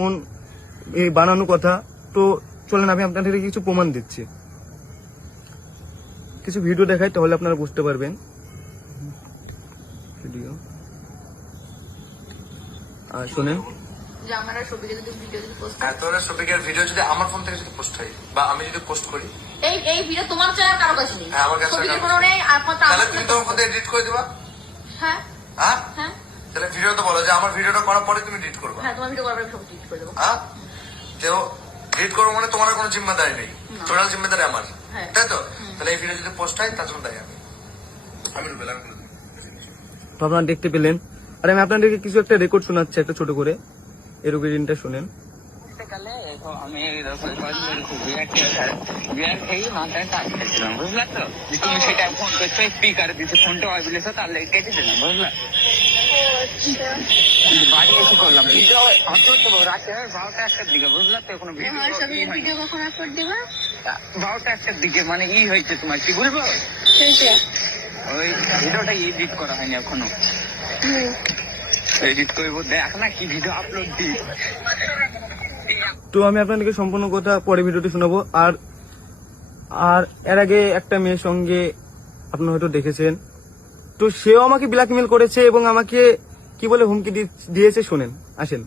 মন এই বানানো কথা। তো চলেন আমি আপনাদের কিছু প্রমাণ দিচ্ছি, কিছু ভিডিও দেখাই, তাহলে আপনারা বুঝতে পারবেন। ভিডিও আর শুনেন। যে আমার আর শফিকের যদি ভিডিও যদি পোস্ট হ্যাঁ, তোর শফিকের ভিডিও যদি আমার ফোন থেকে যদি পোস্ট হয় বা আমি যদি পোস্ট করি, এই ভিডিও তোমার চ্যানেল কারো কাছে নেই। হ্যাঁ, আমার কাছে শফিকের কোনো নেই, তাহলে তুমি তো ফোন থেকে এডিট করে দিবা। হ্যাঁ হ্যাঁ, হ্যাঁ তাহলে ভিডিও তো বলো যে আমার ভিডিওটা করার পরে তুমি এডিট করবা। হ্যাঁ, তোমার ভিডিও করার পরে সব ডিলিট করে দেবো। হ্যাঁ, তো এডিট করবো মানে তোমার কোনো জিম্মেদারি নেই, টোটাল জিম্মেদারি আমার, হ্যাঁ। তাই তো? তাহলে এই ভিডিও যদি পোস্ট হয় তার জন্য দায়ী আমি রুবেল। তো আপনারা দেখতে পেলেন। আর আমি আপনাদেরকে কিছু একটা রেকর্ড শোনাচ্ছি, একটা ছোট করে এই রেকর্ডিংটা শুনেন। বুঝলা তো, তুমি সেটা ফোন করছো স্পিকার দিচ্ছে, ফোনটা হয় বলেছো, তার লেগে কেটে দিলাম। বুঝলা, বাড়ি এসে করলাম ভিডিও আপলোড দেবো রাতে 12টা-1টার দিকে। বুঝলা তো, কোনো ভিডিও কখন আপলোড দেবা? 12টা-1টার দিকে, মানে ই হয়েছে তোমার, কি বলবো, ওই ভিডিওটা এডিট করা হয়নি এখনো, এডিট করবো। দেখ না কি ভিডিও আপলোড দিই। তো আমি আপনাদেরকে সম্পূর্ণ কথা পরে ভিডিওটি শোনাবো। আর আর এর আগে একটা মেয়ের সঙ্গে আপনারা হয়তো দেখেছেন, তো সেও আমাকে ব্ল্যাকমেল করেছে এবং আমাকে কি বলে হুমকি দিয়েছে, শোনেন, আসেন।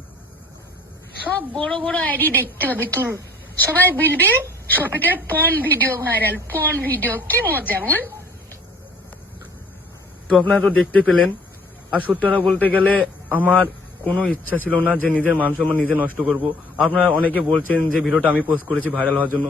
সব বড় বড় আইডি দেখতে পাবি তোর, সবাই বলবি শফিকের porn video viral, porn video, কি মজা বল। তো আপনারা তো দেখতে পেলেন। আর সত্যি কথা বলতে গেলে আমার কোনো ইচ্ছা ছিল না যে নিজের মান সম্মান নিজে নষ্ট করব। আপনারা অনেকে বলছেন যে ভিডিওটা আমি পোস্ট করেছি ভাইরাল হওয়ার জন্য।